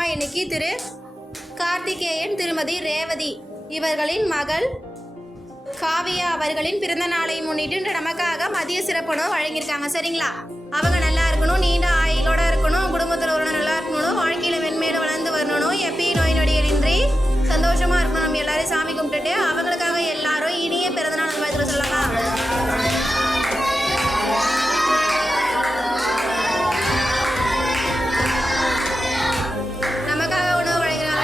அப்புறமா இன்னைக்கு திரு கார்த்திகேயன், திருமதி ரேவதி இவர்களின் மகள் காவியா அவர்களின் பிறந்த நாளை முன்னிட்டு நமக்காக மதிய சிறப்பு உணவு வழங்கியிருக்காங்க. சரிங்களா? அவங்க நல்லா இருக்கணும், நீண்ட ஆயுளோட இருக்கணும், குடும்பத்தில் ஒரு நல்லா இருக்கணும், வாழ்க்கையில் மென்மேலும் வளர்ந்து வரணும், எப்பயும் நோய் நொடியின்றி சந்தோஷமா இருக்கணும். நம்ம எல்லாரையும் சாமி கும்பிட்டுட்டு அவங்களுக்காக எல்லாரும் இனிய பிறந்தநாள் நல்வாழ்த்துக்கள் சொல்லலாம். நமக்காக உணவு வழங்குறாங்க.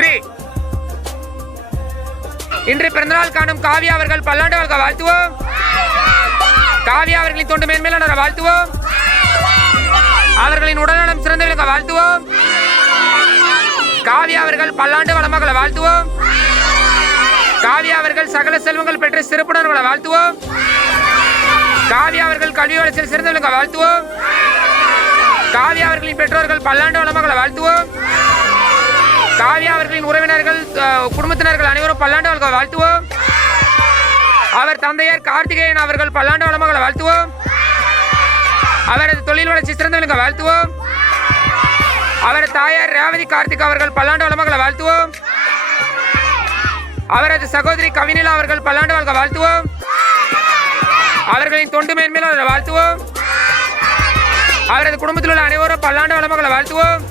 3 இன்று பிறந்தநாள் காணும் காவியா அவர்கள் பல்லாண்டு வாழ்க வாழ்த்துவோம். காவியா அவர்களின் தொண்டு மேன்மேலான வாழ்த்துவோம். அவர்களின் உடல்நலம் சிறந்த விளங்க வாழ்த்துவோம். காவியா அவர்கள் பல்லாண்டு வளமகளை வாழ்த்துவோம். காவியா அவர்கள் சகல செல்வங்கள் பெற்ற சிறப்புணர்வுகளை வாழ்த்துவோம். காவியா அவர்கள் கல்வி வளர்ச்சியில் சிறந்த விளங்க வாழ்த்துவோம். காவியா அவர்களின் பெற்றோர்கள் பல்லாண்டு வளமகளை வாழ்த்துவோம். காவியா அவர்களின் உறவினர்கள் குடும்பத்தினர்கள் அனைவரும் பல்லாண்டு வாழ்க வாழ்த்துவோம். அவர் தந்தையர் கார்த்திகேயன் அவர்கள் பல்லாண்டு வளமகளை வாழ்த்துவோம். அவரது தொழில் வளர்ச்சி சிறந்த விளங்க வாழ்த்துவோம். அவரது தாயார் ரேவதி கார்த்திக் அவர்கள் பல்லாண்டு வளமகளை வாழ்த்துவோம். அவரது சகோதரி கவினிலா அவர்கள் பல்லாண்டு வாழ்க வாழ்த்துவோம். அவர்களின் தொண்டு மேன்மேல் வாழ்த்துவோம். அவரது குடும்பத்தில் உள்ள அனைவரும் பல்லாண்டு வளமகளை வாழ்த்துவோம்.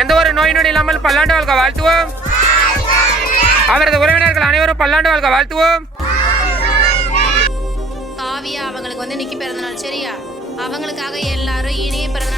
எந்த ஒரு நோய் நொடி இல்லாமல் பல்லாண்டு வாழ்க வாழ்த்துவோம். அவரது உறவினர்கள் அனைவரும் பல்லாண்டு வாழ்க வாழ்த்துவோம். காவியா அவங்களுக்கு இன்னைக்கு பிறந்த நாள். சரியா? அவங்களுக்காக எல்லாரும் இனிய பிறந்த